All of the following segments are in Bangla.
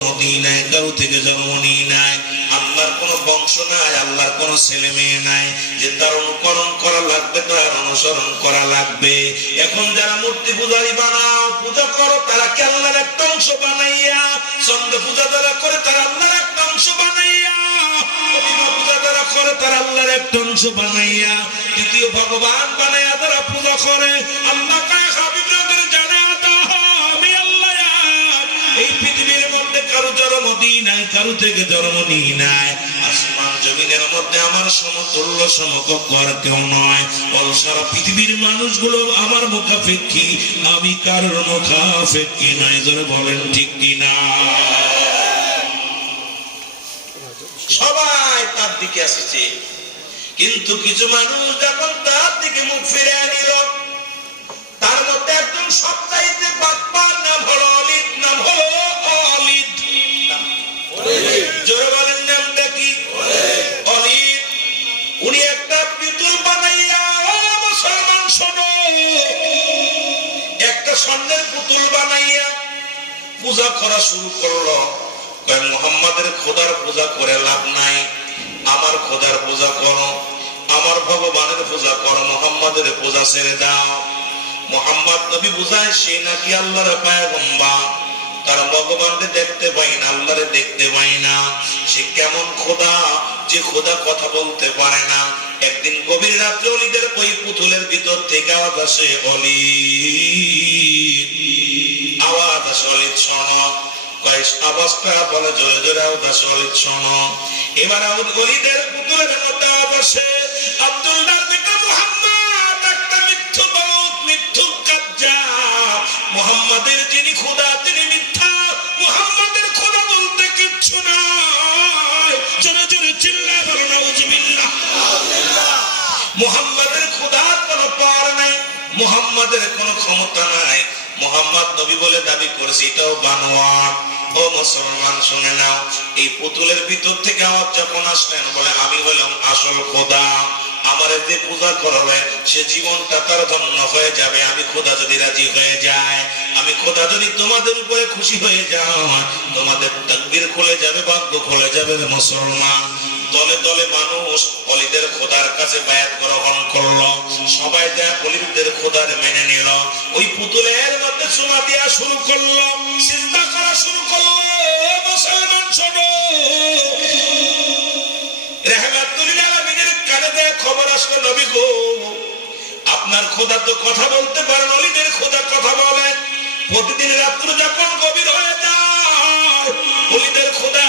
নাই, কারো থেকে জন্ম নিই নাই, আল্লাহর কোন বংশ নাই, আল্লাহর কোন ছেলে মেয়ে নাই যে তার অনুকরণ করা লাগবে, তার অনুসরণ করা লাগবে। এখন যারা মূর্তি পূজারি বানাও, পূজা করো, তারা কি আল্লাহর একটা অংশ বানাইয়া? চন্দ্র পূজা যারা করে তারা আল্লাহর একটা অংশ বানাইয়া, পূজা যারা করে তারা আল্লাহর একটা অংশ বানাইয়া, দ্বিতীয় ভগবান বানাইয়া যারা পূজা করে, আল্লাহ এই পৃথিবীর মধ্যে কারো জন্ম দিই নাই, কারো থেকে জন্ম নিই নাই। আসমান জমিনের মধ্যে আমার সমতুল্য সমকক্ষ আর কেউ নয়। বল সারা পৃথিবীর মানুষগুলো আমার মুখাপেক্ষী, আমি কারোর মুখাপেক্ষী নাই। জোরে বলেন ঠিক কিনা? সবাই তার দিকে আসছে, কিন্তু কিছু মানুষ যখন তার দিকে মুখ ফিরে আনিল, তার মধ্যে একজন সবচাইতে বাপ্পার নাম হলো অলিদ, নাম হলো অলিদ। জোরে বলেন নামটা কি? অলিদ। উনি একটা পিতুল বানাইয়া, মুসলমান শোনো, একটা স্বর্ণের পুতুল বানাইয়া পূজা করা শুরু করলো। মুহাম্মাদের খোদার পূজা করে লাভ নাই, আমার খোদার পূজা করো, আমার ভগবানের পূজা করো, মুহাম্মাদের পূজা ছেড়ে দাও। মুহাম্মদ নবী বুঝায় সে নাকি আল্লাহর পয়গম্বর, তার ভগবানকে দেখতে পাই না, আল্লাহরে দেখতে পাই না। সে কেমন খোদা যে খোদা কথা বলতে পারে না। একদিন গভীর রাত্রে অলিদের ওই পুতুলের ভিতর থেকে আওয়াজ আসে, অলিদ, আওয়াজ আসে, অলিদ শোনো। আওয়াজটা বলে জোরে জোরে, আওয়াজ আসে, অলিদ শোনো। এবার অলিদের পুতুলের মধ্যে আওয়াজ আসে, আব্দুল্লাহ থেকে মুহাম্মদ একটা মিথ্যুক কাজ্জাব, মুহাম্মাদের যিনি খোদা তিনি মিথ্যা, মুহাম্মাদের খোদা বলতে কিচ্ছু নাই। জোরে জোরে চিল্লায় বলো নাউজুবিল্লাহ। মুহাম্মাদের খোদার কোনো পাওয়ার নাই, মুহাম্মাদের কোনো ক্ষমতা নাই। মুহাম্মদ নবী বলে দাবি করেছে, এটাও বানোয়াট। ও মুসলমান শুনে নাও, এই পুতুলের ভিতর থেকে আওয়াজ যখন আসলেন, বলে আমি হলাম আসল খোদা, আমার যে পূজা করবে সে জীবনটা তার ধন্য হয়ে যাবে। আমি খোদা যদি রাজি হয়ে যায়, আমি খোদা যদি তোমাদের উপরে খুশি হয়ে যাও, তোমাদের তাকবীর খুলে যাবে, ভাগ্য খুলে যাবে। মুসলমান দলে দলে মানুষ অলিদের খোদার কাছে বায়াত গ্রহণ করলো, সবাই যা অলিদের খোদার মেনে নিল। ওই পুতুলের মধ্যে চুমা দেওয়া শুরু করলো, চিন্তা করা শুরু করলো। মুসলমান শোনো, রাহমাতুল্লিল আলামিনের কানে দেয় খবর আসলো, নবী গো, আপনার খোদা তো কথা বলতে পারেন, অলিদের খোদা কথা বলেন। প্রতিদিন রাত্র যখন গভীর হয়ে যায়, অলিদের খোদা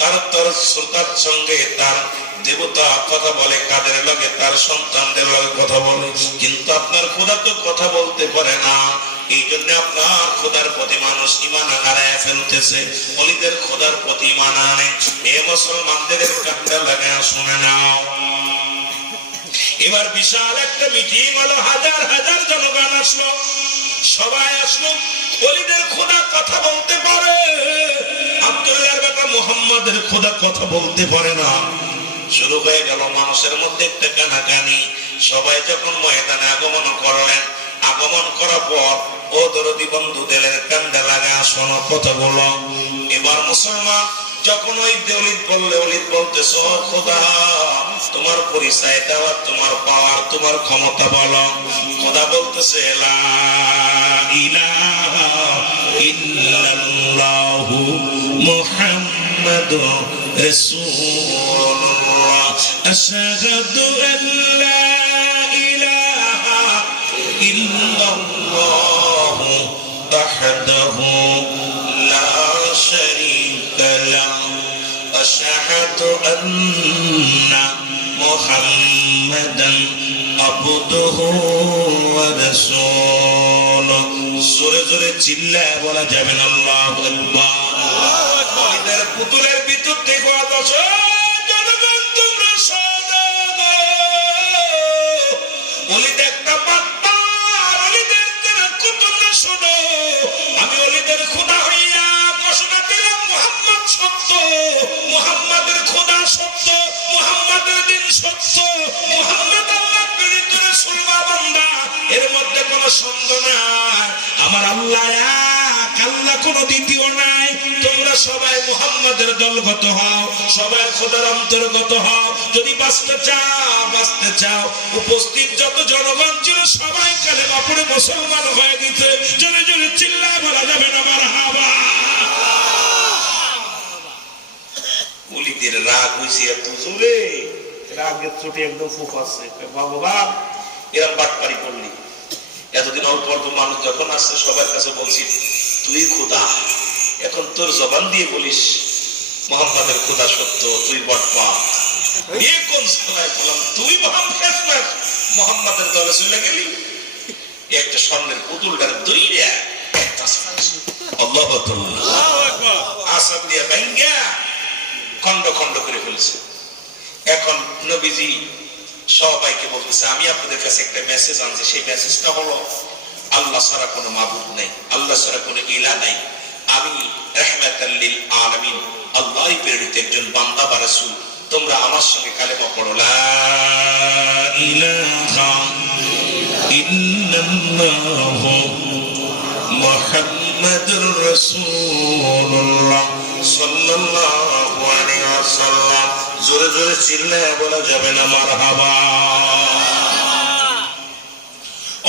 তার শ্রোতার সঙ্গে তার দেবতা কথা বলে, কাদের লগে তার সন্তানদের লগে কথা বলে, কিন্তু আপনার খোদা তো কথা বলতে পারে না। এই জন্য আপনার খোদার প্রতি মানুষ ঈমান হারায় ফেলতেছে, অলিদের খোদার প্রতি ঈমান আনে। এ মুসলমানদের কান্না লাগে, শুনে নাও। এবার বিশাল একটা মিটিং হলো, হাজার হাজার জনগণ আসলো, সবাই আসলো। অলিদের খোদা কথা বলতে পারে, আব্দুল্লাহর বেটা মুহাম্মাদের খোদা কথা বলতে পারে না। শুরু হয়ে গেল মানুষের মধ্যে একটা কানাকানি। সবাই যখন ময়দানে আগমন করলেন, আগমন করার পর ও দরদি বন্ধু দিলের কান্দা লাগা, শোনো কথা বলো। এবার মুসলমান যখন ওই অলিদ বললে, অলিদ বলতেছ, খোদা তোমার পরিচয় দেওয়া, তোমার পাওয়ার, তোমার ক্ষমতা বলো। খোদা বলতেছে, লা ইলাহা ইল্লাল্লাহু মুহাম্মাদুর রাসূলুল্লাহ, আশহাদু আল্লা ইলাহা ইল্লাল্লাহু ওয়াহদাহু লা শারীকা লাহু, আশহাদু আন্না মুহাম্মাদান আবদুহু ওয়া রাসূলুহু। জোরে জোরে চিল্লায় বলা যাবে না আল্লাহু আকবার। অলিদের পুতুলের ভিতর থেকে আওয়াজ আসে, জনগণ তোমরা শোনো, অলিদ একটা বাপ্পা, অলিদের তোমরা শোনো। আমি অলিদের খোদা হইয়া ঘোষণা দিলাম, মুহাম্মদ সত্য, মুহাম্মাদের খোদা সত্য, মুহাম্মাদের দিন সত্য, মুহাম্মদ আল্লাহর প্রেরিত রাসূল বান্দা, এর মধ্যে কোনো সন্দেহ নাই। আমার আল্লাহ এক, আল্লাহ কোনো দ্বিতীয় নাই। তোমরা সবাই মুহাম্মাদের দলগত হও, সবাই খোদার অন্তর্গত হও। যদি বাঁচতে চাও, উপস্থিত যত জনগণ ছিল সবাই কালেমা পড়ে মুসলমান হয়ে গেছে। জোরে জোরে চিল্লায় বলা যাবে না মারহাবা। ওলিদের রাগ হইছে এত জোরে, রাগের চোটে একদম ফুফাচ্ছে। বাবা এরা বাটপারি করলি। এতদিন অল্প অল্প মানুষ যখন আসছে সবার কাছে বলছি তুই খোদা, এখন তোর জবান দিয়ে বলিস মুহাম্মাদের খোদা সত্য, তুই বটপাত। কোন সময় বললাম তুই মুহাম্মাদের দলে চলে গেলি, একটা স্বর্ণের পুতুলটার দইরা আল্লাহু আকবার আসাদ দিয়ে ভাঙ্গা খন্ড খন্ড করে ফেলছে। এখন নবীজি সবাইকে বলতেছে আমি আপনাদের কাছে একটা মেসেজ আনছি, সেই মেসেজটা হলো আল্লাহ ছাড়া কোনো মাবুদ নাই, আল্লাহ ছাড়া কোনো ইলাহ নাই, আমি রাহমাতাল লিল আলামিন, আল্লাহই প্রেরিত একজন বান্দা বা রাসূল। তোমরা আমার সঙ্গে কালেমা পড়ো, লা ইলাহা ইল্লাল্লাহু মুহাম্মাদুর রাসূলুল্লাহ সাল্লাল্লাহু আলাইহি ওয়াসাল্লাম। জোরে জোরে চিল্লায় বলা যাবে না মারহাবা।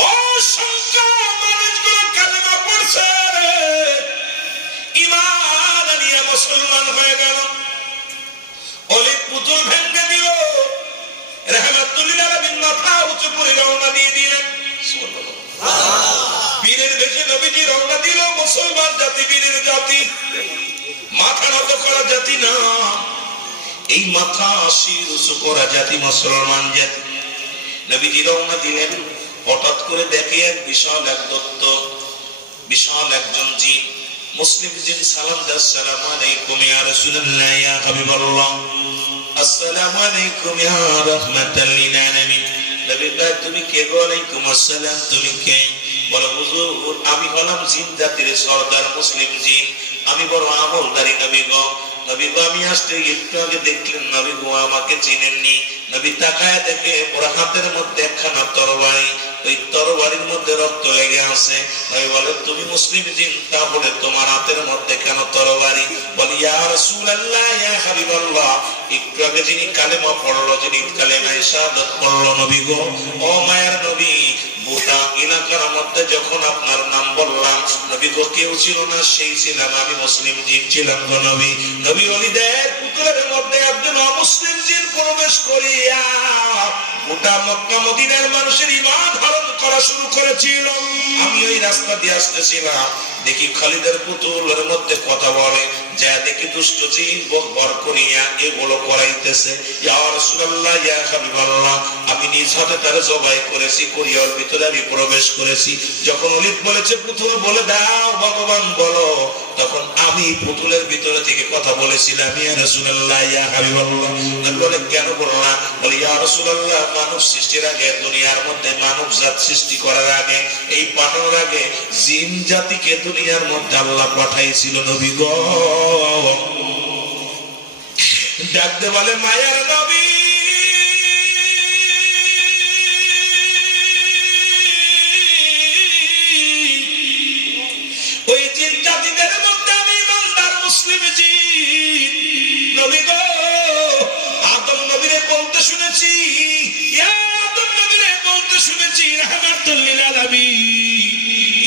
অসংখ্য মানুষগুলো কালেমা পড়ছে, ঈমান আনিয়ে মুসলমান হয়ে গেল। ওলি পুতুল ভেঙে দিল, রাহমাতুল লিল আলামিন মাথা উঁচু করে রওনা দিয়ে দিলেন। বীরের বেশে নবীজি রওনা দিল। মুসলমান জাতি বীরের জাতি, মাথা নত করা জাতি না, এই মাথা শির উঁচু করা জাতি মুসলমান জাতি। নবীজি রওনা দিলেন। হঠাৎ করে দেখে এক বিশাল এক দত্ত, বিশাল একজন জিন, মুসলিম জিন সালাম দেয়, আসসালামু আলাইকুম ইয়া রাসূলুল্লাহ ইয়া হাবিবাল্লাহ, আসসালামু আলাইকুম ইয়া রাহমাতাল লিল আলামিন। নবী বলে তুমি কে গো? আলাইকুম আসসালাম, তুমি কে? বলে হুজুর আমি হলাম জিন জাতির সরদার মুসলিম জিন, আমি বড় আমলদারি নবী গো। নবী গো আমি আসতে একটু আগে দেখলেন, নবী গো আমাকে চিনেননি। নবী তাকায় দেখে ওর হাতের মধ্যে একখানা তরবারি, ওই তরবারির মধ্যে রক্ত লেগে আছে। নবী বলে তুমি মুসলিম জিন, তাহলে তোমার হাতের মধ্যে কেন তরবারি? বলি ইয়া রাসূলুল্লাহ ইয়া হাবিবাল্লাহ, একটু আগে যিনি কালেমা পড়লো, যিনি কালেমায়ে শাহাদাত পড়লো, নবী গো, ও মায়ের নবী, গোটা এলাকার মধ্যে যখন আপনার নাম বললাম, নবী গো কেউ ছিল না, সেই ছিলাম আমি, মুসলিম জিন ছিলাম গো নবী। নবী বলি দেখ পুতুলের মধ্যে একজন অমুসলিম জিন প্রবেশ করিয়া গোটা মক্কা মদিনার মানুষের ঈমান ধারণ করা শুরু করেছিল। আমি ওই রাস্তা দিয়ে আসতেছিলাম, দেখি খালিদের পুতুলের মধ্যে কথা বলে, যা দেখি দুষ্ট জিন বকবর করিয়া এগুলো করাইতেছে। ইয়া রাসূলুল্লাহ ইয়া হাবিবাল্লাহ, আমি নিজ হাতে তার জবাই করেছি, করিয়ার ভিতরে আমি প্রবেশ করেছি। যখন ওলিদ বলেছে পুতুল বলে দাও ভগবান বলো, তখন আমি পুতুলের ভিতরে থেকে কথা বলেছিলাম ইয়া রাসূলুল্লাহ ইয়া হাবিবাল্লাহ। বলে কেন বললাম? বলে ইয়া রাসূলুল্লাহ মানব সৃষ্টির আগে, দুনিয়ার মধ্যে মানব জাত সৃষ্টি করার আগে, এই পাঠানোর আগে জিন জাতিকে দুনিয়ার মধ্যে আল্লাহ পাঠাইছিল নবী গো। ডাকতে বলে মায়ার নবী, ওই জিন জাতিদের মধ্যে আমি ইমানদার মুসলিম জিন নবী গো, আদম নবীরে বলতে শুনেছি, ইয়া আদম নবীরে বলতে শুনেছি রাহমাতুল লিল আলামিন,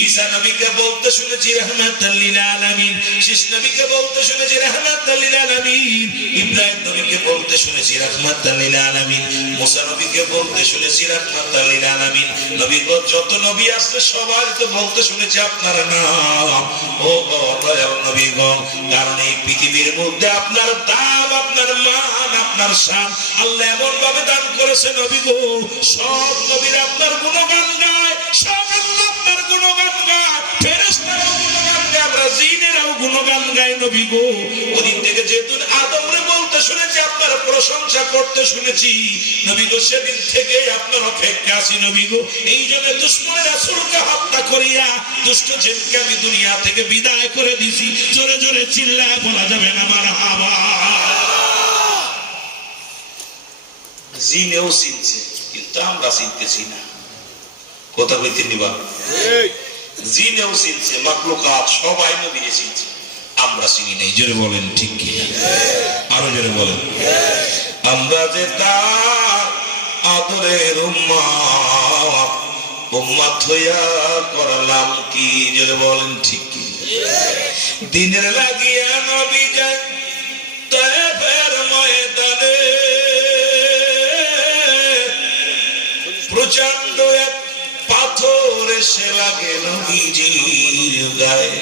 ঈসা নবীকে বলতে শুনেছি রাহমাতুল লিল আলামিন, শীষ নবীকে বলতে শুনেছি রাহমাতুল লিল আলামিন, ইব্রাহিম নবীকে বলতে শুনেছি রাহমাতুল লিল আলামিন, মুসা নবীকে বলতে শুনেছি রাহমাতুল লিল আলামিন। নবী গো যত নবী আসছে সবাই তো বলতে শুনেছি আপনার নাম। ও দয়াল নবী গো, কারণ এই পৃথিবীর মধ্যে আপনার দাম, আপনার মান, আপনার শান আল্লাহ এমন ভাবে দান করেছে নবী গো, সব নবীরা আপনার গুণগান গায়, সব আল্লাহ আপনার গুণগান গায়, ফেরেশতারাও গুণগান গায়, আমরা জিনেরাও গুণগান গায় নবী গো। ওদিন থেকে যেদিন আদমরে বলতে শুনেছি, আপনার প্রশংসা করতে শুনেছি নবী গো, সেদিন থেকে আপনার অপেক্ষা আছি নবী গো। এই জন্য দুশমনের রাসূলকে হত্যা করিয়া দুষ্ট জিনকে আমি দুনিয়া থেকে বিদায় করে দিছি। জোরে জোরে চিল্লায় বলা যাবে না মারহাবা। জিনেও চিনছে, কিন্তু আমরা চিনতেছি না। কথা কইতে নিবা জিনেও চিনছে, মাখলুকাত সবাই নবীকে চিনছে, আমরা চিনি নাই। জোরে বলেন ঠিক কি? আরো জোরে বলেন। আমরা যে তার আদরের উম্মত, উম্মত হইয়া করলাম কি? জোরে বলেন ঠিক কি? দিনের লাগিয়া নবী যায় তায়েফের ময়দানে, প্রচন্ড এক পাথর এসে লাগে নবীজির গায়ে।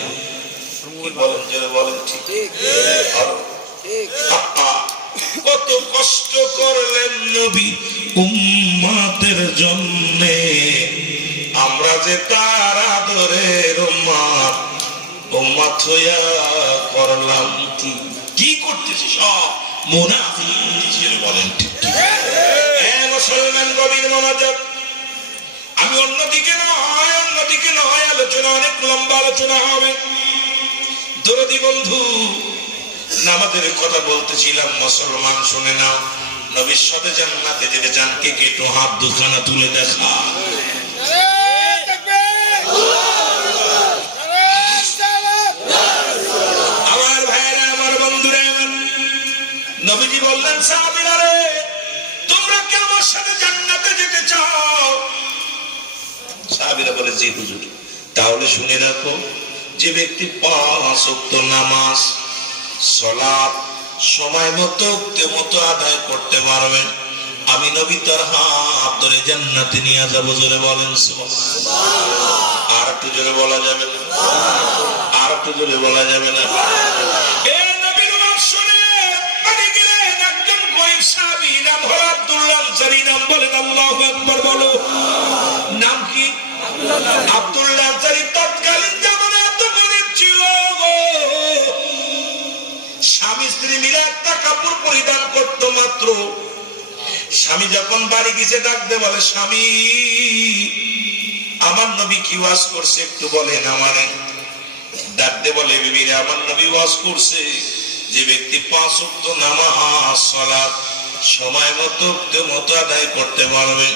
বলেন জোরে বলেন ঠিক? কত কষ্ট করলেন নবী উম্মতের জন্যে, আমরা যে তার আদরের উম্মত, উম্মত হইয়া করলাম কি? কি করতেছি? সব মুনাফিক করতেছি। বলেন ঠিক? মুসলমান গভীর মনোযোগ। আমি অন্যদিকে নয়, আলোচনা অনেক লম্বা আলোচনা হবে। দরদি বন্ধু, নামাজের কথা বলতেছিলাম। মুসলমান শুনে নাও, নবীর সাথে জান্নাতে যেতে চান কে কে? একটু হাত দুখানা তুলে দেখা। আমার ভাইরা, আমার বন্ধুরা, নবীজি বললেন সাহাবীরা রে, তোমরা কি আমার সাথে জান্নাতে যেতে চাও? সাহাবীরা বলে জি হুজুর। তাহলে শুনে রাখো, যে ব্যক্তি 5 ওয়াক্ত নামাজ সালাত সময় মতো আদায় করতে পারবে, আমি নবী তার হাত ধরে জান্নাতে নিয়ে যাবো। জোরে বলেন সুবহানাল্লাহ। আর একটু জোরে বলা যাবে না? আর একটু জোরে বলা যাবে না? এই নবীর নাম শুনে পানি গেলেন একজন গরীব সাহাবী, নাম হলো আব্দুল্লাহ আনসারী। নাম বলেন আল্লাহু আকবার বলো। নাম কি? আব্দুল্লাহ আনসারী। তৎকালীন জামানায় এত গরীব ছিল গো, স্বামী স্ত্রী মিলে একটা কাপড় পরিধান করত মাত্র। স্বামী যখন বাড়ি গেছে ডাক দে বলে, স্বামী আমার নবী কি ওয়াজ করছে একটু বলেন আমারে। ডাক দে বলে, বিবিরে আমার নবী ওয়াজ করছে যে ব্যক্তি 5 ওয়াক্ত নামাজ সালাত সময় মতো আদায় করতে পারবে,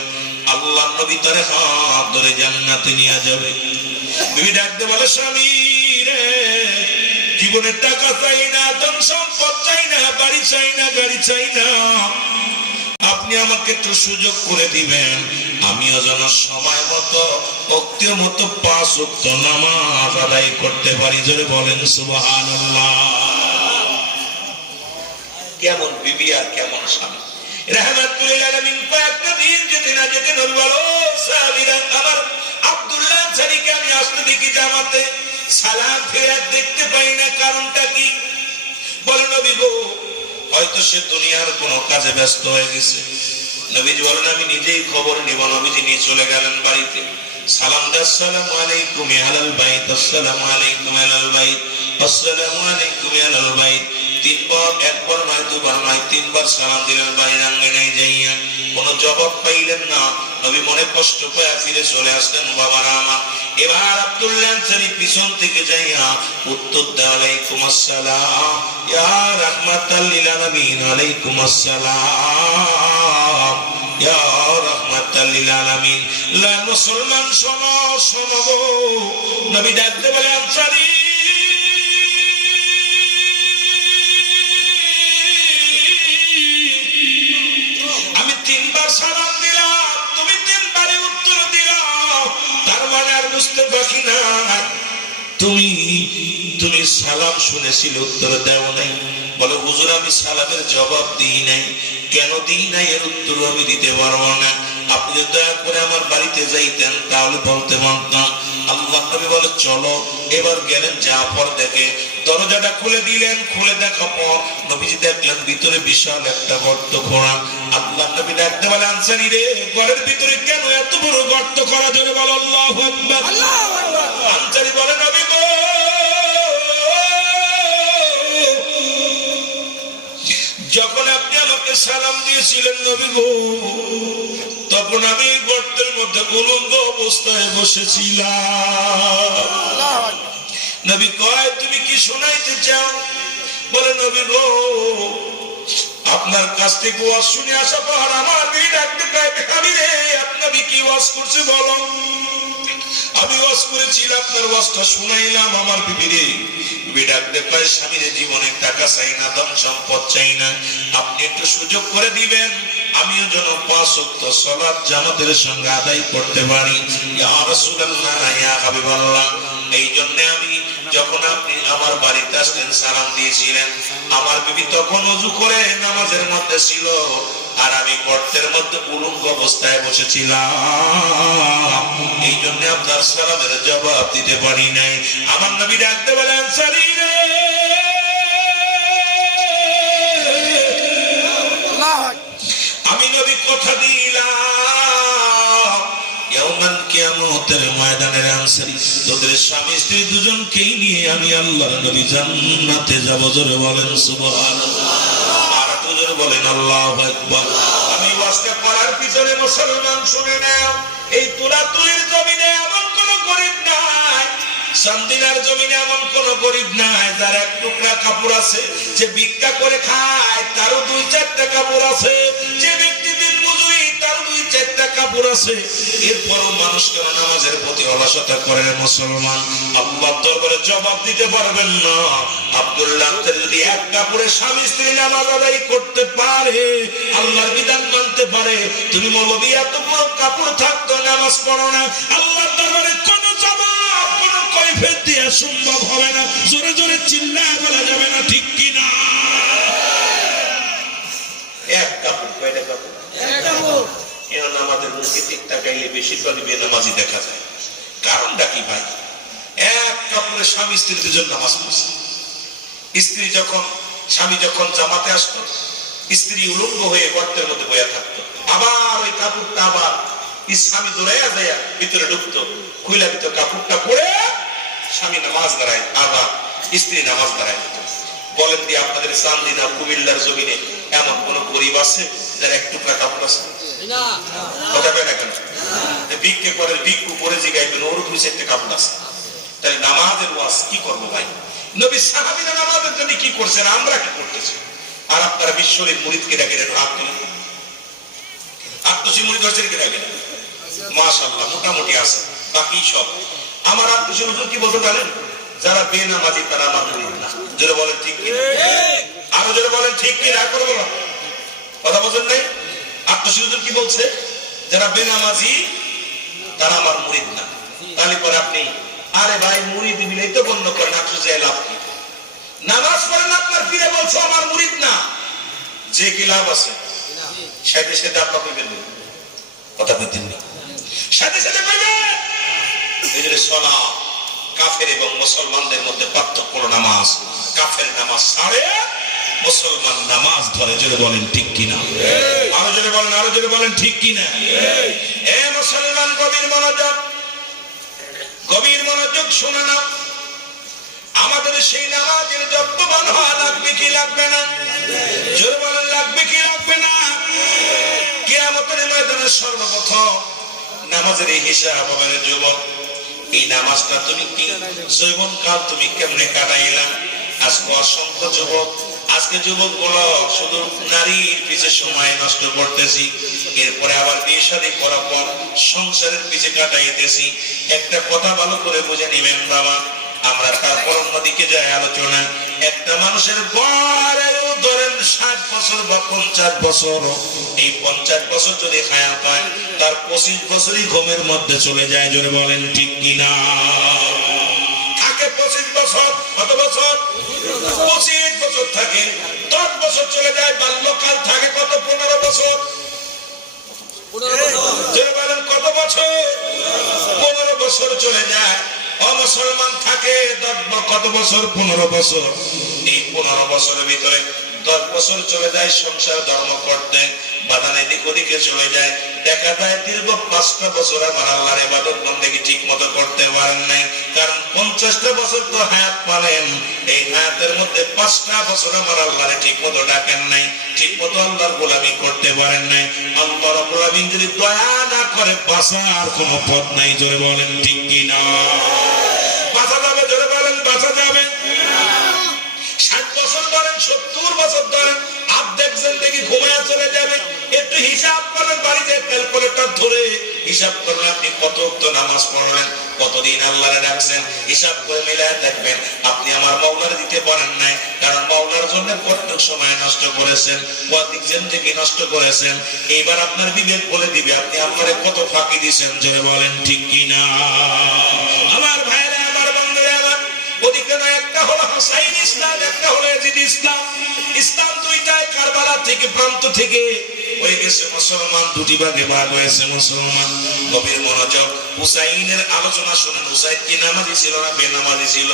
আল্লাহ নবী তার হাত ধরে জান্নাতে নিয়ে যাবে। বিবি ডাক দে বলে, স্বামী রে, জীবনের টাকা চাই না, ধন সম্পদ চাই না, বাড়ি চাই না, গাড়ি চাই না, আপনি আমাকে একটু সুযোগ করে দিবেন, আমিও যেন সময় মতো অক্তীয় মতো 5 ওয়াক্ত নামাজ আদায় করতে পারি। জোরে বলেন সুবহানাল্লাহ। কেমন বিবি আর কেমন স্বামী! রাহমাতুল লিল আলামিন। কয়েকটা দিন যেতে না যেতে নবী বলো, সাহাবীরা আমার আব্দুল্লাহ আনসারীকে আমি আসতে দেখি জামাতে, সালাম ফেরা দেখতে পাই না, কারণটা কি? বলে নবী গো, হয়তো সে দুনিয়ার কোনো কাজে ব্যস্ত হয়ে গেছে। নবীজি বলেন, আমি নিজেই খবর নিব। নবীজি নিয়ে চলে গেলেন বাড়িতে। সালাম দে, আসসালামু আলাইকুম আলাল বাইত, আসসালামু আলাইকুম আলাল বাইত, আসসালামু আলাইকুম আলাল বাইত। 3 বার, 1 বার নয়, 2 বার নয়, 3 বার সালাম দিলেন। বাড়ির আঙ্গিনায় যাইয়া কোনো জবাব পাইলেন না। নবী মনে কষ্ট পেয়ে ফিরে চলে আসলেন। বাবারা আমার, এবার আব্দুল্লাহ আনসারী পিছন থেকে যাইয়া উত্তর দেয়, আলাইকুম আসসালাম ইয়া রাহমাতাল লিল আলামিন, আলাইকুম আসসালাম ইয়া রাহমাতাল লিল আলামিন। লা মুসলমান শোনো গো, নবী ডাকতে বলে, আনসারী আমি 3 বার সালাম দিলাম, তুমি 3 বারে উত্তর দিলাম, তার মানে আর বুঝতে বাকি নাই তুমি সালাম শুনেছিলে, উত্তর দেও নাই। বলে, হুজুর আমি সালামের জবাব দিই নাই। কেন দিই নাই এর উত্তর আমি দিতে পারবো না। আপনি যদি দয়া করে আমার বাড়িতে যাইতেন তাহলে বলতে পারতাম। আল্লাহ নবী বলে, চলো। এবার গেলেন, জাফর দেখে, দরজাটা খুলে দিলেন। খুলে দেখা পর নবীজি দেখলেন ভিতরে বিশাল একটা গর্ত খোঁড়া। আল্লাহ নবী ডাকতে বলে, আনসারী রে, ঘরের ভিতরে কেন এত বড় গর্ত খোঁড়া? জোরে বলো আল্লাহু আকবার। আনসারী বলে, নবী গো, যখন আপনি আমাকে সালাম দিয়েছিলেন নবী গো, তখন আমি গর্তের মধ্যে উলঙ্গ অবস্থায় বসেছিলাম। নবী কয়, তুমি কি শোনাইতে চাও? বলে, নবী গো, আপনার কাছ থেকে ওয়াজ শুনে আসা পর আমার বিবি ডাকতে কয়, আমি রে, আপনি কি ওয়াজ করছে বলো। আমি ওয়াজ করেছি, আপনার ওয়াজটা শুনাইলাম আমার বিবিরে। বিবি ডাকতে পারে, স্বামীর জীবনে টাকা চাই না, ধন সম্পদ চাই না, আপনি একটু সুযোগ করে দিবেন, আমিও যেন 5 ওয়াক্ত সালাত জামাতের সঙ্গে আদায় করতে পারি। ইয়া রাসূলুল্লাহ, ইয়া হাবিবাল্লাহ, এই জন্য আমি যখন আপনি আমার বাড়িতে আসলেন, সালাম দিয়েছিলেন, আমার বিবি তখন ওযু করে নামাজের মধ্যে ছিল, আর আমি গর্তের মধ্যে উলঙ্গ অবস্থায় বসেছিলাম, এই জন্য আপনার সালামের জবাব দিতে পারি নাই। আমার নবী ডাকতে বলেন, আনসারী রে, আমি নবী কথা দিলাম, ইয়াউমাল কিয়ামতের ময়দানের আনসারী তোদের স্বামী স্ত্রী দুজনকেই নিয়ে আমি আল্লাহর নবী জান্নাতে যাব। জোরে বলেন সুবহানাল্লাহ, আর জোরে বলেন আল্লাহু আকবার। আমি ওয়াজটা করার পিছনে মুসলমান শুনে নাও, এই তুলাতুলির জমিনে এমন কোন গরিব নাই, সান্দিনার জমিনে এমন কোন গরিব নাই যার এক টুকরা কাপড় আছে, যে ভিক্ষা করে খায় তারও 2-4টা কাপড় আছে, যে ব্যক্তি দিন মজুরি তারও 2-4টা কাপড় আছে, এরপরও মানুষ কেন নামাজের প্রতি অলসতা করে? মুসলমান আল্লাহর দরবারে জবাব দিতে পারবেন না। আব্দুল্লাহ যদি এক কাপড়ে স্বামী স্ত্রী নামাজ আদায় করতে পারে, আল্লাহর বিধান মানতে পারে, তুমি মৌলবী এত বড় কাপড় থাকতো নামাজ পড়ো না, আল্লাহর দরবারে কোন জবাব, কোন কৈফিয়ত দেয়া সম্ভব হবে না। জোরে জোরে চিল্লায় বলা যাবে না, ঠিক কি না? এক কাপড়, কয়টা কাপড়? এক কাপড়। এখন আমাদের মুখে দিক তাকাইলে বেশিরভাগই বেনামাজি দেখা যায়। কারণটা কি ভাই? এক কাপড়ে স্বামী স্ত্রী দুজন নামাজ পড়ছে। স্বামী যখন জামাতে আসতো, স্ত্রী উলঙ্গ হয়ে গর্তের মধ্যে বয়া থাকতো, আবার ওই কাপড়টা আবার স্বামী দৌড়াইয়া যায় ভিতরে ঢুকতো, খুইলা ভিতরে কাপড়টা পরে স্বামী নামাজ দাঁড়ায়, আবার স্ত্রী নামাজ দাঁড়ায়। বলেন দিয়ে আপনাদের চান্দিনা কুমিল্লার জমিনে এমন কোন গরিব আছে যার এক টুকরা কাপড় আছে? কথা কয় না কেন? ভিক্ষে করে, ভিক্ষু করে জিগাইবেন ওর 2-4টা কাপড় আছে। তাহলে নামাজের ওয়াজ কি করবো ভাই? নবী সাহাবীরা নামাজের জন্য কি করছেন, আমরা কি করতেছি? আর আপনারা বিশ্বরীর মুরিদকে ডাকে হাত তুলে, আত্মসী মুরিদ হচ্ছেন কে ডাকে? মাশাআল্লাহ, মোটামুটি আছে, বাকি সব আমার আত্মসী হুজুর কি বলতে জানেন? যারা বেনামাজি তারা আমার মুরিদ না। জোরে বলেন ঠিক কি? আরো জোরে বলেন ঠিক কি? না করে বলো, কথা বলেন নাই? আত্মসী হুজুর কি বলছে? যারা বেনামাজি তারা আমার মুরিদ না। তাহলে পরে আপনি, আরে ভাই মুরিদ মিলেই তো গণ্য করেন, আত্মসী লাভ কি? নামাজ পড়েন, আপনার ফিরে বলছো আমার মুরিদ না, যে কি লাভ আছে? সাথে সাথে আপনার কইবেন, কথা কইতেন না, সাথে সাথে কইবেন। এই যে সালাত, কাফের এবং মুসলমানদের মধ্যে পার্থক্য হলো নামাজ। কাফের নামাজ ছাড়ে, মুসলমান নামাজ ধরে। জোরে বলেন ঠিক কিনা? আরো জোরে বলেন, আরো জোরে বলেন ঠিক কিনা? এ মুসলমান, গভীর মনোযোগ, গভীর মনোযোগ শুনে নাও। আমাদের সেই নামাজের যত্নবান হওয়া লাগবে কি লাগবে না? জোরে বলেন, লাগবে কি লাগবে না? কিয়ামতের ময়দানে সর্বপ্রথম নামাজের এই হিসাব হবে। যুবক, এই নামাজটা তুমি কি জীবনকাল তুমি কেমনে কাটাইলা? আজকে অসংখ্য যুবক, আজকে যুবক গুলো শুধু নারীর পিছে সময় নষ্ট করতেছি, এরপরে আবার বিয়ে শাদী করার পর সংসারের পিছে কাটাইতেছি। একটা কথা ভালো করে বুঝে নিবেন বাবা, আমরা তারপর অন্যদিকে যাই আলোচনা। একটা মানুষের বয়স ধরেন 60 বছর বা 50 বছর, এই 50 বছর যদি হায়াত পায়, তার 25 বছরই ঘুমের মধ্যে চলে যায়। জোরে বলেন ঠিক কিনা? থাকে 25 বছর, কত বছর? 25 বছর থাকে, 10 বছর চলে যায় বাল্যকাল, থাকে কত? 15 বছর। জোরে বলেন কত বছর? 15 বছর চলে যায়। অমুসলমান থাকে কত বছর? 15 বছর। এই 15 বছরের ভিতরে 10 বছর চলে যায় সংসার ধর্ম করতে, বাদান এদিক ওদিকে চলে যায়। দেখা যায় দীর্ঘ 5টা বছর আমার আল্লাহর ইবাদত বন্দেগী ঠিক মতো করতে পারেন নাই, কারণ 50টা বছর তো হায়াত পালেন, এই হায়াতের মধ্যে 5টা বছর আমার আল্লাহরে ঠিক মতো ডাকেন নাই, ঠিক মতো আল্লাহর গোলামি করতে পারেন নাই। আল্লাহ রাব্বুল আলামিন যদি দয়া না করে, বাঁচার কোনো পথ নাই। জোরে বলেন ঠিক কিনা? বাঁচা যাবে? জোরে বলেন বাঁচা যাবে? 60 বছর ধরেন, 70 বছর ধরেন, আর্ধেক জিন্দেগি ঘুমায়া চলে যাবে। একটু হিসাব করেন, বাড়িতে ক্যালকুলেটর ধরে হিসাব করেন আপনি কত ওয়াক্ত নামাজ পড়লেন, কতদিন আল্লাহরে ডাকছেন, হিসাব করে মিলায় দেখবেন আপনি আমার মাওলার দিতে পারেন নাই, কারণ মাওলার জন্য কতটুক সময় নষ্ট করেছেন, কতদিক জিন্দেগি নষ্ট করেছেন। এইবার আপনার বিবেক বলে দিবে আপনি আমারে কত ফাঁকি দিয়েছেন, জোরে বলেন ঠিক কিনা। আমার ভাইরা, আমার বন্ধুরা, আমার ওদিকে একটা হলো হুসাইন ইসলাম, একটা হলো ইয়াজিদ ইসলাম। ইসলাম দুইটাই কারবালা থেকে, প্রান্ত থেকে হয়ে গেছে মুসলমান, দুটি ভাগে ভাগ হয়েছে মুসলমান। গভীর মনোযোগ, হুসাইনের আলোচনা শুনেন। হুসাইন কি নামাজি ছিল না বেনামাজি ছিল?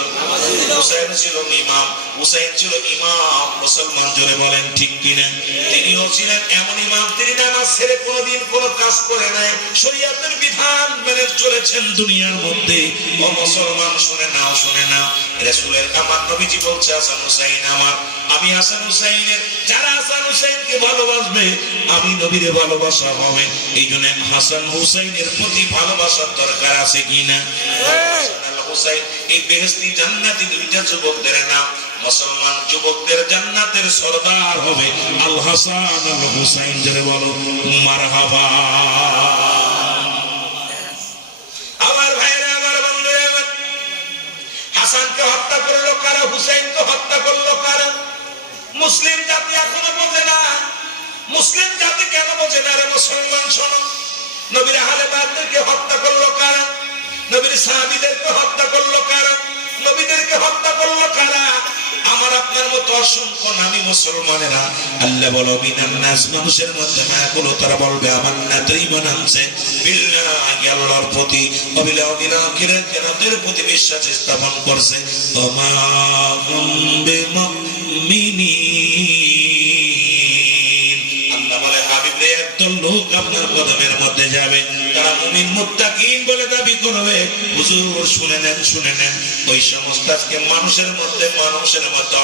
হুসাইন ছিল ইমাম, হুসাইন ছিল ইমাম মুসলমান, জোরে বলেন ঠিক কিনা। তিনিও ছিলেন এমন ইমাম, তিনি নামাজ ছেড়ে কোনোদিন কোনো কাজ করে নাই, শরীয়তের বিধান মেনে চলেছেন দুনিয়ার মধ্যে। ও মুসলমান শুনে নাও, শুনে নাও, রাসূলের আমার নবীজি বলছে হাসান হুসাইন আমার, আমি হাসান হুসাইনের, যারা হাসান হুসাইনকে ভালোবাসবে আমি নবীরে ভালোবাসা হবে। এই জন্য হাসান হুসাইনের প্রতি ভালোবাসার দরকার আছে কিনা? হুসাইন এই বেহেশতি জান্নাতি দুইটা যুবকদের নাম। মুসলমান যুবকদের জান্নাতের সরদার হবে আল হাসান আল হুসাইন, জোরে বলো মারহাবা। আমার ভাইরা, আমার বন্ধুরা, হাসানকে হত্যা করলো কারা? হুসাইনকে হত্যা করলো কারা? মুসলিম জাতি এখনো বোঝে না। মুসলিম জাতি কেন বোঝে না? রে মুসলমান শোনো, নবীর আহলে বায়তদেরকে হত্যা করলো কারা? নবীর সাহাবীদেরকে হত্যা করলো কারা? নবীদেরকে হত্যা করলো কারা? আমার আপনার মতো অসংখ্য নামী মুসলমানেরা, আল্লাহ বলো মিনান নাস, মানুষের মধ্যে মায়া করলো, তারা বলবে আমান্না তো ঈমান আনছে বিল্লাহি, আল্লাহর প্রতি, ওয়াবিল আখিরাত, কিয়ামতের প্রতি বিশ্বাস স্থাপন করছে। ওমা হুম বিমুমিনিন, আল্লাহ বলে হাবিব রে, একদল লোক আপনার কদমের মধ্যে যাবে, তারা মুমিন মুত্তাকিন বলে দাবি করবে। হুজুর শুনে নেন, শুনে নেন, ওই সমস্ত আজকে মানুষের মধ্যে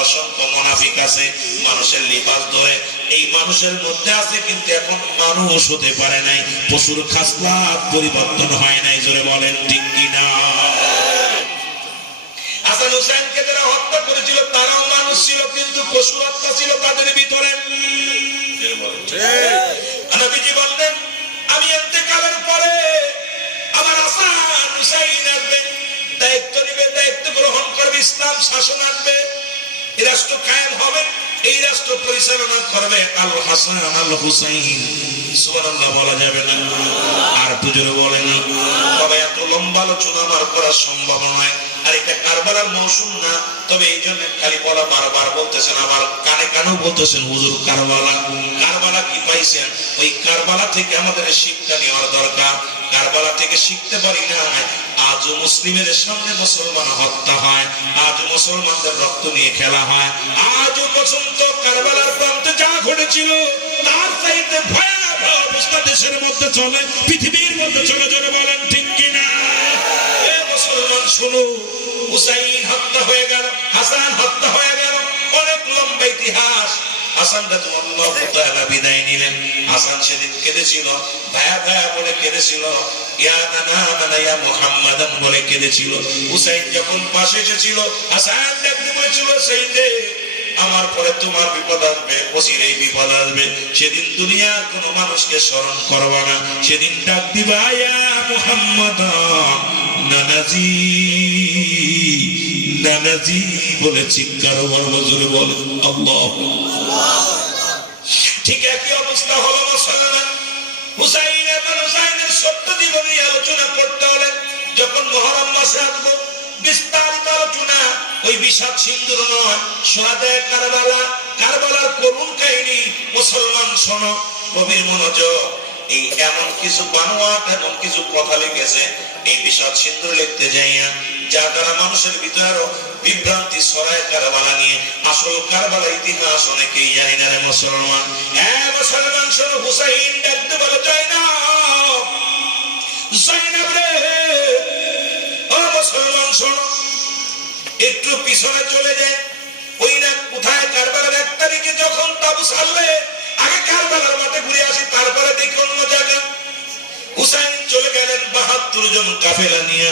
অসংখ্য মুনাফিক আছে, মানুষের লিবাস ধরে, এই মানুষের মধ্যে আছে কিন্তু এখন মানুষ হতে পারে নাই, পশুর খাসলাত পরিবর্তন হয় নাই, জোরে বলেন ঠিক কিনা। হাসান হুসাইনকে যারা হত্যা করেছিল তারাও মানুষ ছিল, কিন্তু পশুর হত্যা ছিল তাদের ভিতরে। নবীজি বললেন আমি ইন্তেকালের পরে আমার হাসান হুসাইন আসবে, দায়িত্ব নিবে, দায়িত্ব গ্রহণ করবে, ইসলাম শাসন আসবে, এই রাষ্ট্র কায়েম হবে, এই রাষ্ট্র পরিচালনা করবে আল হাসান আল হুসাইন। সুবহানাল্লাহ বলা যাবে না? আর পুজোরে বলে না। তবে এত লম্বা আলোচনা আমার করা সম্ভব নয়, আর এটা কারবালার মৌসুম না। তবে এই জন্য খালি বলা বারবার বলতেছেন, আবার কানে কানেও বলতেছেন হুজুর কারবালা। কারবালা কি পাইছেন? ওই কারবালা থেকে আমাদের শিক্ষা নেওয়ার দরকার। কারবালা থেকে শিখতে পারি না, আজও মুসলিমের সামনে মুসলমান হত্যা হয়, আজ মুসলমানদের রক্ত নিয়ে খেলা হয়। আজও পর্যন্ত কারবালার প্রান্তে যা ঘটেছিল তার চাইতে ভয়াবহ অবস্থা দেশের মধ্যে চলে, পৃথিবীর মধ্যে চলে, জোরে বলেন ঠিক কিনা। মুসলমান শুনো, হুসাইন হত্যা হয়ে গেল, হাসান হত্যা হয়ে গেল, অনেক লম্বা ইতিহাস। হাসান রাদিয়াল্লাহু তাআলা বিদায় নিলেন। হাসান সেদিন কেঁদেছিল, ভায়া ভায়া বলে কেঁদেছিল, ইয়া নানা নানা ইয়া মুহাম্মাদান বলে কেঁদেছিল। হুসাইন যখন পাশে এসেছিল, হাসান ডাকতে বলেছিল, হুসাইন রে, আমার পরে তোমার বিপদ আসবে, অচিরেই বিপদ আসবে, সেদিন দুনিয়ার কোন মানুষকে স্মরণ করবা না, সেদিন ডাক দিবা ইয়া মুহাম্মাদ নানাজি নানাজি বলে চিৎকার জোরে বলে আল্লাহু। ঠিক একই অবস্থা হলো মুসলমান। হুসাইন এবং হুসাইনের সত্য জীবনী আলোচনা করতে হলে যখন মুহররম মাসে আসবো, বিস্তারিত আলোচনা, ওই বিষাদ সিন্ধুর নয়, সোহাদায়ে কারবালা, কারবালার করুণ কাহিনী। মুসলমান শোনো, গভীর মনোযোগ, এই এমন কিছু বানোয়াট, এমন কিছু কথা লিখেছে এই বিষাদ সিন্ধু লিখতে যাইয়া, যার দ্বারা মানুষের ভিতরে আরো বিভ্রান্তি ছড়ায় কারবালা নিয়ে। আসল কারবালা ইতিহাস অনেকেই জানি না রে মুসলমান। হ্যাঁ মুসলমান শোনো, হুসাইন ডাকতে বলে জয়নাব, জয়নাব রে, ও মুসলমান শোনো, একটু পিছনে চলে যায়, ওই না কোথায় কারবালার 1 তারিখে যখন তাবু ছাড়লে, আগে কারবালার মাঠে ঘুরে আসি, তারপরে দেখি অন্য জায়গা। হুসাইন চলে গেলেন 72 জন কাফেলা নিয়ে।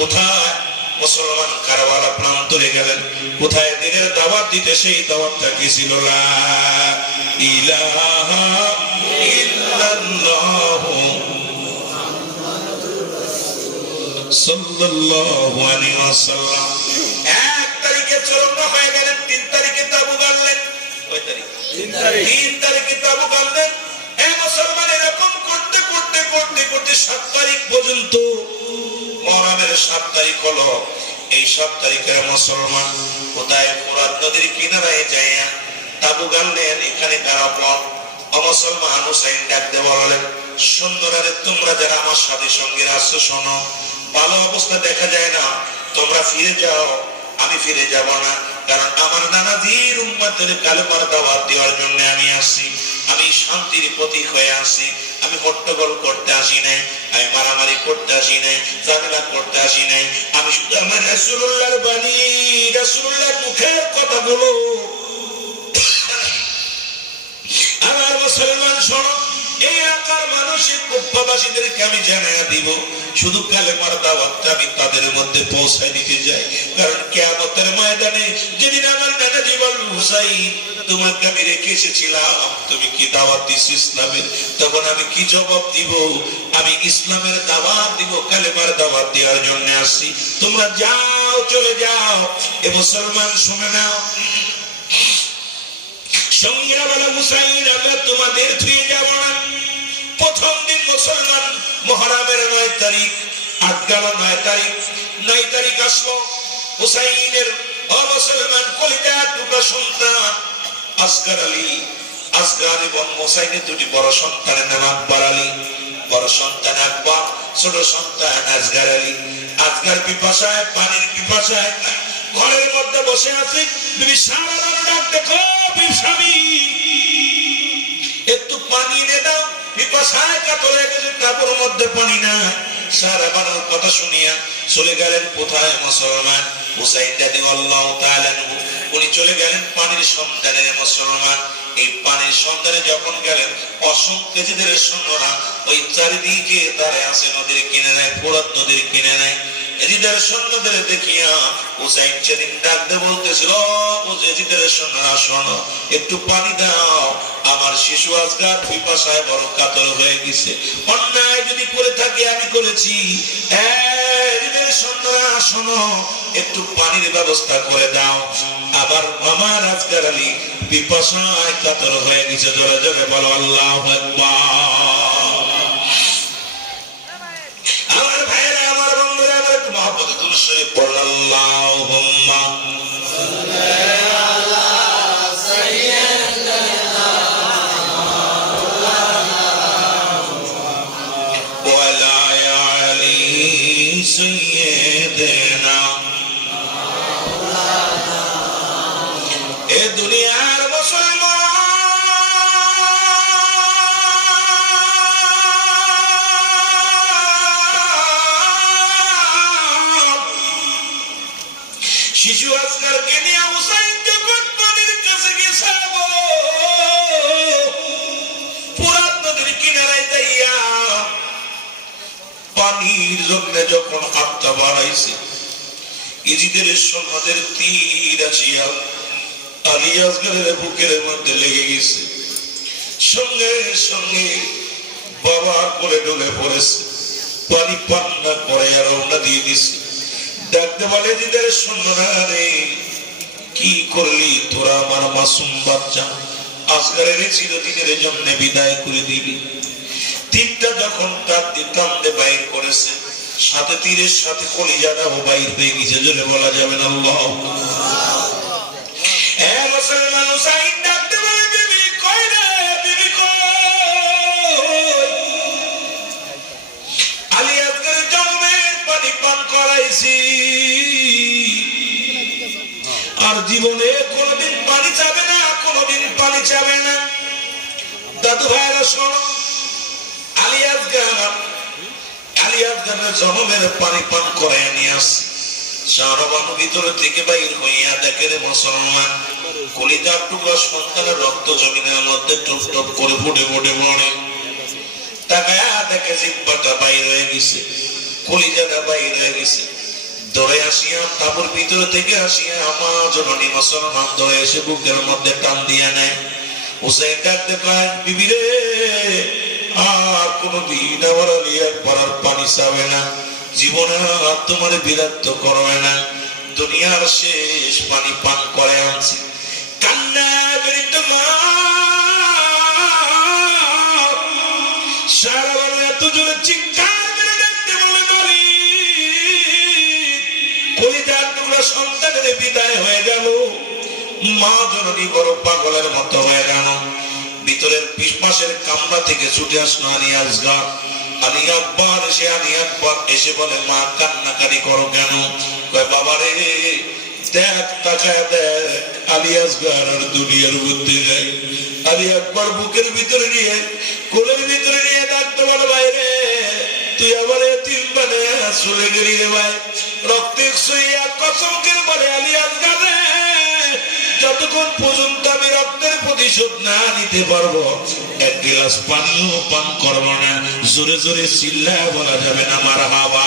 কোথায়? মুসলমান কারবালা প্রান্তরে গেলেন। কোথায়? দিনের দাওয়াত দিতে। সেই দাওয়াতটা কি ছিল? লা ইলাহা ইল্লাল্লাহ সাল্লাল্লাহু আলাইহি ওয়াসাল্লাম 1 তারিখে চরমনা হয়ে গেলেন, 3 তারিখে তাবু গাড়লেন। কয় তারিখ? 3 তারিখে তাবু গাড়লেন। এই মুসলমান এরকম করতে করতে করতে করতে 7 তারিখ পর্যন্ত, মুহররমের 7 তারিখ হলো। এই 7 তারিখে মুসলমান কোথায়? ফোরাত নদীর কিনারায় যায় তাবু গাড়লেন। এখানে দাঁড়াবো। মুসলমান হুসাইন ডাক দিয়ে বললেন, সুন্দরারে তোমরা যারা আমার সাথে সঙ্গে আছো শোনো, ভালো অবস্থা দেখা যায় না, তোমরা ফিরে যাও। আমি ফিরে যাব না, কারণ আমার নানাজির উম্মতের কালেমার দাওয়াত দেওয়ার জন্য আমি আসি। আমি শান্তির প্রতীক হয়ে আসি। আমি হট্টগোল করতে আসি নাই, আমি মারামারি করতে আসি নাই, ঝামেলা করতে আসি নাই। আমি শুধু আমার রাসূলুল্লাহর বাণী, রাসূলুল্লাহর মুখের কথাগুলো আমার মুসলমান শোনো। এই এলাকার মানুষের কুফাবাসীদেরকে আমি জানাইয়া দিব, শুধু কালেমার দাওয়াতটা আমি তাদের মধ্যে পৌঁছায় দিতে যাই। কারণ কিয়ামতের ময়দানে যেদিন আমার নানাজি বলবে, হুসাইন তোমাকে আমি রেখে এসেছিলাম, তুমি কি দাওয়াত দিছো ইসলামের? তখন আমি কি জবাব দিব? আমি ইসলামের দাওয়াত দিব, কালেমার দাওয়াত দেওয়ার জন্য আসি। তোমরা যাও, চলে যাও। এ মুসলমান শুনে নাও, সঙ্গীরা বলে, হুসাইন আমরা তোমাদের ধুয়ে যাব না। প্রথম দিন মুসলমান মুহররমের 9 তারিখ, 8 গেল 9 তারিখ, 9 তারিখ আসলো। হুসাইনের মুসলমান কলিজার টুকরা সন্তান আসগর আলী, আসগর এবং হুসাইনের দুটি বড় সন্তানের নাম আকবর আলী। বড় সন্তান আকবর, ছোট সন্তান আসগর আলী। আসগর পিপাসায়, পানির পিপাসায় ঘরের মধ্যে বসে আছে। তুমি সারা ডাক দেখো, স্বামী একটু পানি এনে দাও। পিপাসায় কাতর হয়ে গেছে, কাপড়ের মধ্যে পানি না। সারা বানার কথা শুনিয়া চলে গেলেন কোথায়? মুসলমান হুসাইন রাদিয়াল্লাহু তাআলা আনহু, উনি চলে গেলেন পানির সন্ধানে। মুসলমান এই পানির সন্ধানে যখন গেলেন, অসংখ্য জিদের সৈন্যরা ওই চারিদিকে দাঁড়ায় আছে নদীর কিনারায়, ফোরাত নদীর কিনারায়। এজিদের সৈন্যদের দেখিয়া হুসাইন সেদিন ডাকতে বলতেছিল, ও এজিদের সৈন্যরা শোনো, একটু পানি দাও, আমার শিশু আসগর পিপাসায় বড় কাতর হয়ে গেছে। অন্যায় যদি করে থাকি আমি করেছি, এজিদের সৈন্যরা শোনো, একটু পানির ব্যবস্থা করে দাও। আমার আসগর আলী পিপাসায় কাতর হয়ে গেছে। জোরে জোরে বলো আল্লাহু আকবার। আমার ভাইরা, আমার বন্ধুরা, আমার একটু মহব্বতে দুরূদ শরীফ পড়ুন। আল্লাহুম্মা সাল্লি আলা সাইয়্যিদিনা ওয়া আলা আলি সাইয়্যিদিনা। এ দুনিয়ার মুসলমান শিশু আসগরকে নিয়ে হুসাইন যখন পানির কাছে গেছে, ফোরাত নদীর কিনারায় যাইয়া পানির জন্য যখন হাতটা বাড়াইছে, ইজিদের সৈন্যদের তীর আসিয়া আলী আসগরের বুকের মধ্যে লেগে গেছে। সঙ্গে সঙ্গে বাবার কোলে ডলে পড়েছে, পানি পান না করে আর রওনা দিয়ে দিছে। ডাকতে বলে, দিদের সৈন্যরা রে, কি করলি তোরা আমার মাসুম বাচ্চা আসগরের চিরদিনের জন্য বিদায় করে দিবি। তীরটা যখন কান্দে বাইর করেছে, সাথে তীরের সাথে কলিজাটাও বাইর হয়ে গেছে। জোরে বলা যাবে না আল্লাহু আকবার। মুসলমান হুসাইন ডাকতে বলে, বিবি কই রে, বিবি কই? আলী আসগরের জন্মের পানি পান করাইছি, আর জীবনে কোনদিন পানি চাবে না, কোনদিন পানি চাবে না। দাদু ভাইরা শোনো, আলী আসগরের জন্মের পানি পান করাই নিয়ে আসছে। শাহবানু ভিতরে থেকে বাইর হইয়া দেখে রে মুসলমান, কলিজার টুকরা সন্তানের রক্ত জমিনের মধ্যে টপ টপ করে ফুটে ফুটে পড়ে। তাকায়া দেখে জিহ্বাটা বাইর হয়ে গেছে, কলিজাটা বাইর হয়ে গেছে। দৌড়ে আসিয়া তাবুর ভিতরে থেকে আসিয়া আমার জননী মুসলমান দৌড়ে এসে বুকের মধ্যে টান দিয়া নেয়। হুসাইন ডাকতে পায়, বিবি রে, আর কোনদিন আমার আলী একবার আর পানি চাবে না, জীবনে আর তোমার বিরক্ত করবে না, দুনিয়ার শেষ পানি পান করে আনছি। কান্না বেরিত মা সারা বারো এত জোরে চিৎকার করে ডাকতে বলে করি কলিজার টুকরা সন্তানের বিদায় হয়ে গেল। মা জননী বড় পাগলের মতো হয়ে গেল। ভিতরের 20 মাসের কামরা থেকে ছুটে আসলো আলী আসগর। আলী আকবর এসে বলে মা কান্নাকারি করো কেন? কয় বাবা রে দেখ, তাকায় দেখ, আলী আসগর আর দুনিয়ার মধ্যে যাই। আলী আকবর বুকের ভিতরে নিয়ে কোলের ভিতরে নিয়ে ডাকতে বলে বাইরে তুই আবার এতিম বানায়া চলে গেলি রে ভাই। রক্তে সইয়া কসমকে বলে আলী আসগর রে যতক্ষণ পর্যন্ত আমি রক্তের প্রতিশোধ না নিতে পারবো এক গ্লাস পানিও পান করবো না। জোরে জোরে চিল্লায় বলা যাবে না মারহাবা।